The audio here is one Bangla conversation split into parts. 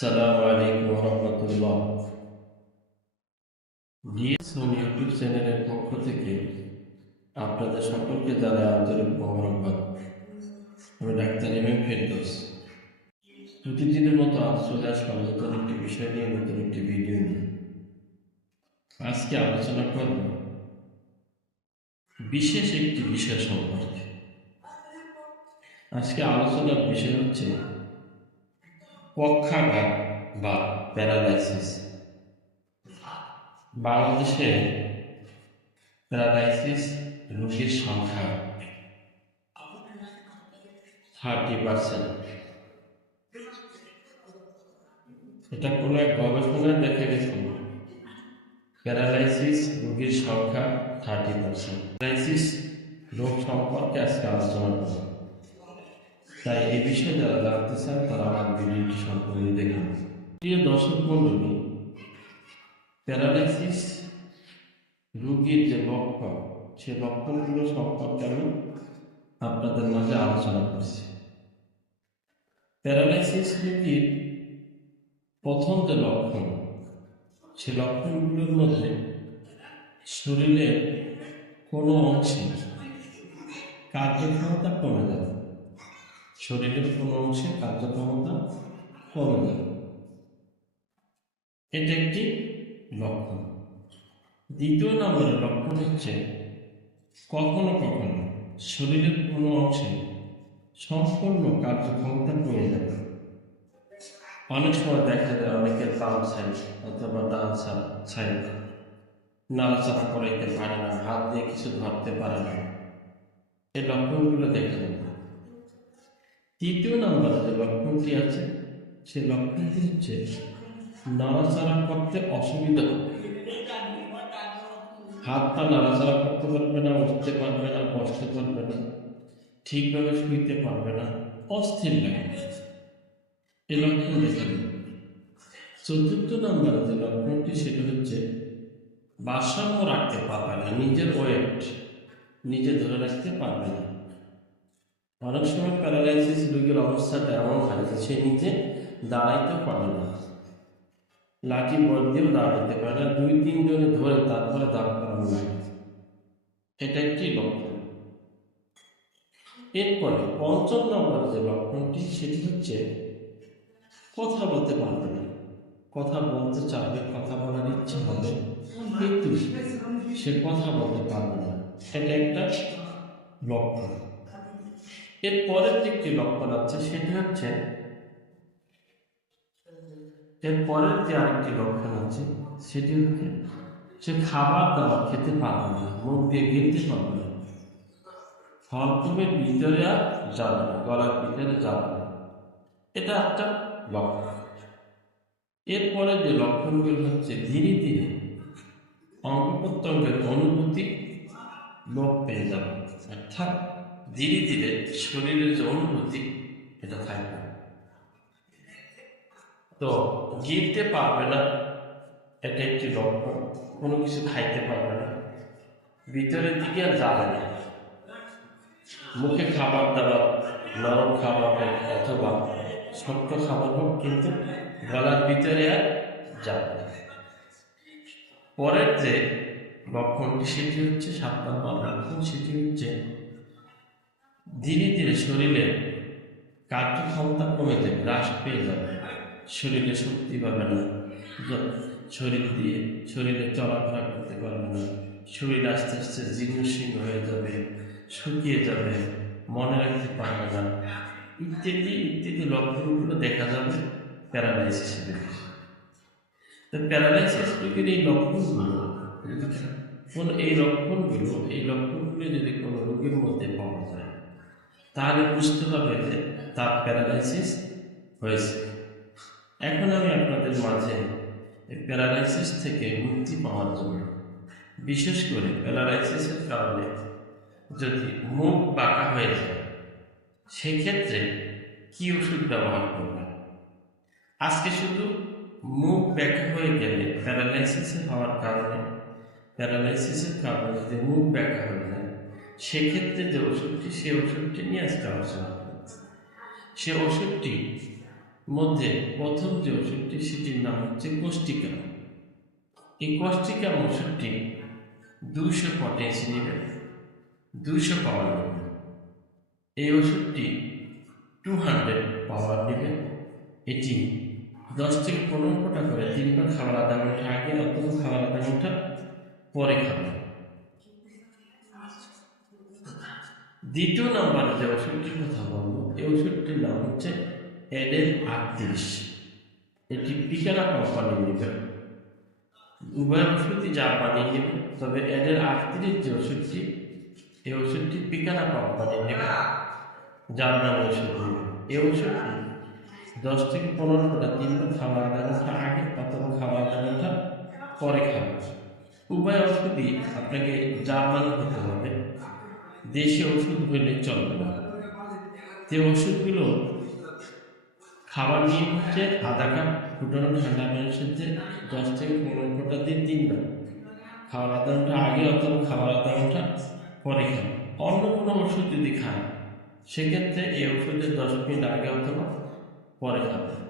সালামু আলাইকুম রহমতুল্লাহ ডিএসওন ইউটিউব চ্যানেলের পক্ষ থেকে আপনাদের সকলকে জানাই আন্তরিক মোবারকবাদ। আমি ডাক্তার এম এম ফেরদোস। প্রতিদিনের মতো আজ চলে আসলাম নতুন একটি বিষয় নিয়ে, নতুন একটি ভিডিও নিয়ে। আজকে আলোচনা করব বিশেষ একটি বিষয় সম্পর্কে। আজকে আলোচনার বিষয় হচ্ছে পক্ষাঘাত বা প্যারালাইসিস। বাংলাদেশে প্যারালাইসিস রোগীর সংখ্যা থার্টি পার্সেন্ট এটা কোনো এক গবেষণায় দেখা গেছে। প্যারালাইসিস রোগীর সংখ্যা থার্টি পার্সেন্ট প্যারালাইসিস রোগ সম্পর্কে আজকে আলোচনা করব তাই এই বিষয়ে যারা জানতে চান, তারা আমার ভিডিওটি সম্পূর্ণ দেখুন। প্রিয় দর্শক মন্ডলী, প্যারালাইসিস রোগীর যে লক্ষণ, সে লক্ষণগুলো সম্পর্কে আমি আপনাদের মাঝে আলোচনা করছি। প্যারালাইসিস রোগীর প্রথম যে লক্ষণ, সে লক্ষণগুলোর মধ্যে শরীরের কোনো অংশে কার্যক্ষমতা কমে যাবে। শরীরের কোনো অংশে কার্যক্ষমতা কমে যাবে এটা একটি লক্ষণ। দ্বিতীয় নম্বরের লক্ষণ হচ্ছে কখনো কখনো শরীরের কোনো অংশে সম্পূর্ণ কার্যক্ষমতা কমে যাবে অনেক সময় দেখা যায় অনেকের বাম সাইড অথবা ডাল ডান সাইড নাড়াচাড়া করাইতে পারে না, হাত দিয়ে কিছু ধরতে পারে না। এই লক্ষণগুলো দেখা যাবে তৃতীয় নাম্বার যে লক্ষণটি আছে, সে লক্ষণটি হচ্ছে নাড়াচাড়া করতে অসুবিধা হাত পা নাড়াচাড়া করতে পারবে না, উঠতে পারবে না, বসতে পারবে না, ঠিকভাবে শুইতে পারবে না, অস্থির লাগে। এ লক্ষণ দেখা যাবে চতুর্থ নম্বরে যে লক্ষণটি, সেটা হচ্ছে ভারসাম্য রাখতে পারবে না, নিজের ওয়েট নিজে ধরে রাখতে পারবে না। অনেক সময় প্যারালাইসিস রোগীর অবস্থাটা এমন যে সে নিজে দাঁড়াইতে পারে না। লাঠি বল দিয়েও দাঁড়াইতে পারে না। দুই তিনজনে ধরে তারপরে দাঁড় করানো লাগে এটা একটি লক্ষণ। এরপরে পঞ্চম নম্বর যে লক্ষণটি, সেটি হচ্ছে কথা বলতে পারবে না। কথা বলতে চাবে কথা বলার ইচ্ছা হবে। কিন্তু সে কথা বলতে পারবে না। এটা একটা লক্ষণ। এর পরের যে একটি লক্ষণ আছে, সেটি হচ্ছে এর পরের যে আরেকটি লক্ষণ আছে, সেটি হচ্ছে সে খাবার দাবার খেতে পারবে না, মুখ দিয়ে গিলতে পারবে না। ফলকুমের ভিতরে আর যাবে না, গলার ভিতরে যাবে না। এটা একটা লক্ষণ। এরপরে যে লক্ষণগুলো হচ্ছে, ধীরে ধীরে অঙ্গ প্রত্যঙ্গের অনুভূতি লোপ পেয়ে যাবে। অর্থাৎ ধীরে ধীরে শরীরের যে অনুভূতি, এটা থাকবে। তো গিলতে পারবে না, এটা একটি লক্ষণ। কোনো কিছু খাইতে পারবে না। ভিতরের দিকে আর যাবে না। মুখে খাবার দাবার নরম খাবার হোক অথবা শক্ত খাবার হোক, কিন্তু গলার ভিতরে আর যাবে না। পরের যে লক্ষণটি, সেটি হচ্ছে সাত নম্বর লক্ষণ সেটি হচ্ছে ধীরে ধীরে শরীরে কার্যক্ষমতা কমে যাবে, হ্রাস পেয়ে যাবে। শরীরে শক্তি পাবে না। শরীর দিয়ে, শরীরে চলাফেরা করতে পারবে না। শরীর আস্তে আস্তে জীর্ণ শীর্ণ হয়ে যাবে, শুকিয়ে যাবে, মনে রাখতে পারবে না। ইত্যাদি ইত্যাদি লক্ষণগুলো দেখা যাবে প্যারালাইসিসের তো প্যারালাইসিস রোগের এই লক্ষণগুলো কোন এই লক্ষণগুলো এই লক্ষণগুলো যদি কোনো রোগীর মধ্যে পাওয়া যায় তাহলে বুঝতে হবে যে তার প্যারালাইসিস হয়েছে। এখন আমি আপনাদের মাঝে এই প্যারালাইসিস থেকে মুক্তি পাওয়ার জন্য, বিশেষ করে প্যারালাইসিসের কারণে যদি মুখ বাঁকা হয়ে যায়, সেক্ষেত্রে কি ওষুধ ব্যবহার করবেন? আজকে শুধু মুখ ব্যাখ্যা হয়ে গেলে প্যারালাইসিসে হওয়ার কারণে, প্যারালাইসিসের কারণে যদি মুখ ব্যাখ্যা হয়ে যায় সেক্ষেত্রে যে ওষুধটি সে ওষুধটি নিয়ে আজকে আলোচনা সে ওষুধটি মধ্যে প্রথম যে ওষুধটি সেটির নাম হচ্ছে কোষ্টিকা। এই কোষ্টিকা ওষুধটি দুশো পটেন্সি নেবেন দুশো পাওয়ার নেবেন। এই ওষুধটি টু হান্ড্রেড পাওয়ার নেবে এটি দশ থেকে পনেরো ফোঁটা করে তিনবার খাবার আধা ঘণ্টা আগে অথবা খাবার আধা ঘণ্টা পরে খাবেন। দ্বিতীয় নাম্বার যে ওষুধটির কথা বলব, এই ওষুধটির নাম হচ্ছে এডেল আটত্রিশ এটি পিকারা কোম্পানি নেবে উভয় ওষুধই জাপানি নেবে তবে এডেল আটত্রিশ যে ওষুধটি, এই ওষুধটি পিকারা কোম্পানি নেবে জার্মান ওষুধ নেবে এই ওষুধটি দশ থেকে পনেরো ফোঁটা তিনবার আধা ঘণ্টা আগে অথবা খাবার ঘণ্টা পরে খাবে। উভয় ওষুধই আপনাকে জার্মান হতে হবে দেশি ওষুধ হইলে চলবে না। যে ওষুধগুলো খাবার নিয়ে হচ্ছে, আধা কাপ ফুটানো ঠান্ডা সাথে দশ থেকে পনেরো ফোঁটা দিয়ে তিনবার। খাবার আধা ঘণ্টা আগে অথবা খাবার আধা ঘণ্টা পরে খান। অন্য কোনো ওষুধ যদি খান, সেক্ষেত্রে এই ওষুধের দশ মিনিট আগে অথবা পরে খাবেন।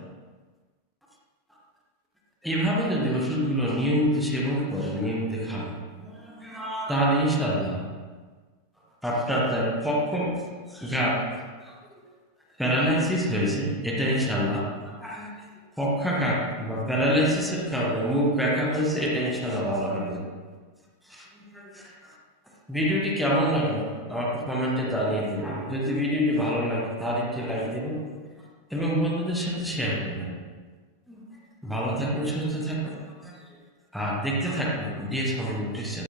এভাবে যদি ওষুধগুলো নিয়মিত সেবন করে নিয়মিত খান, তাহলে ইনশাল্লাহ যার পক্ষ ঘাট প্যারালাইসিস হয়েছে, এটা ইনশাল্লাহ পক্ষাঘাত বা প্যারালাইসিসের কারণে মুখ ব্যাঘাত হয়েছে, এটা ইনশাল্লাহ ভালো হবে। ভিডিওটি কেমন লাগল? আমাকে কমেন্টে জানিয়ে দিন যদি ভিডিওটি ভালো লাগে, তার একটি লাইক দেবেন এবং বন্ধুদের সাথে শেয়ার করবেন। ভালো থাকবেন, সুস্থ থাকবেন। আর দেখতে থাকবেন ডিএস নিউট্রিশন